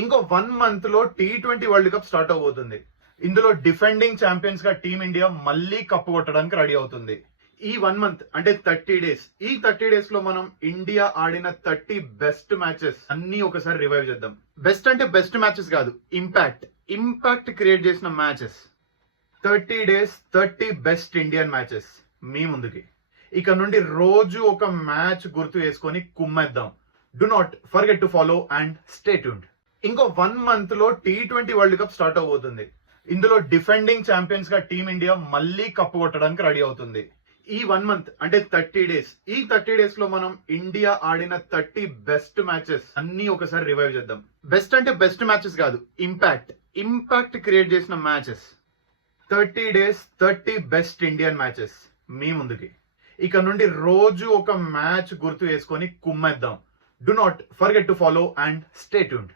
ఇంకో 1 మంత్ లో T20 world cup start అవబోతుంది. ఇందులో డిఫెండింగ్ ఛాంపియన్స్ గా టీమిండియా మళ్ళీ కప్పు కొట్టడానికి రెడీ అవుతుంది. ఈ 1 మంత్ అంటే 30 డేస్, ఈ 30 డేస్ లో మనం ఇండియా ఆడిన 30 బెస్ట్ మ్యాచెస్ అన్ని ఒకసారి రివైవ్ చేద్దాం. బెస్ట్ అంటే బెస్ట్ మ్యాచెస్ కాదు, ఇంపాక్ట్ క్రియేట్ చేసిన matches. 30 days 30 best Indian matches మీ ముందుకి. ఇక నుండి రోజు ఒక మ్యాచ్ గుర్తు వేసుకొని కుమ్మేద్దాం. Do not forget to follow and stay tuned. ఇంకో 1 మంత్ లో T20 వరల్డ్ కప్ స్టార్ట్ అవబోతుంది. ఇందులో డిఫెండింగ్ ఛాంపియన్స్ గా టీమిండియా మళ్ళీ కప్పు కొట్టడానికి రెడీ అవుతుంది. ఈ 1 మంత్ అంటే 30 డేస్, ఈ 30 డేస్ లో మనం ఇండియా ఆడిన 30 బెస్ట్ మ్యాచెస్ అన్ని ఒకసారి రివైవ్ చేద్దాం. బెస్ట్ అంటే బెస్ట్ మ్యాచెస్ కాదు, ఇంపాక్ట్ క్రియేట్ చేసిన matches. 30 days 30 best Indian matches మీ ముందుకి. ఇక నుండి రోజు ఒక మ్యాచ్ గుర్తు వేసుకొని కుమ్మేద్దాం. Do not forget to follow and stay tuned.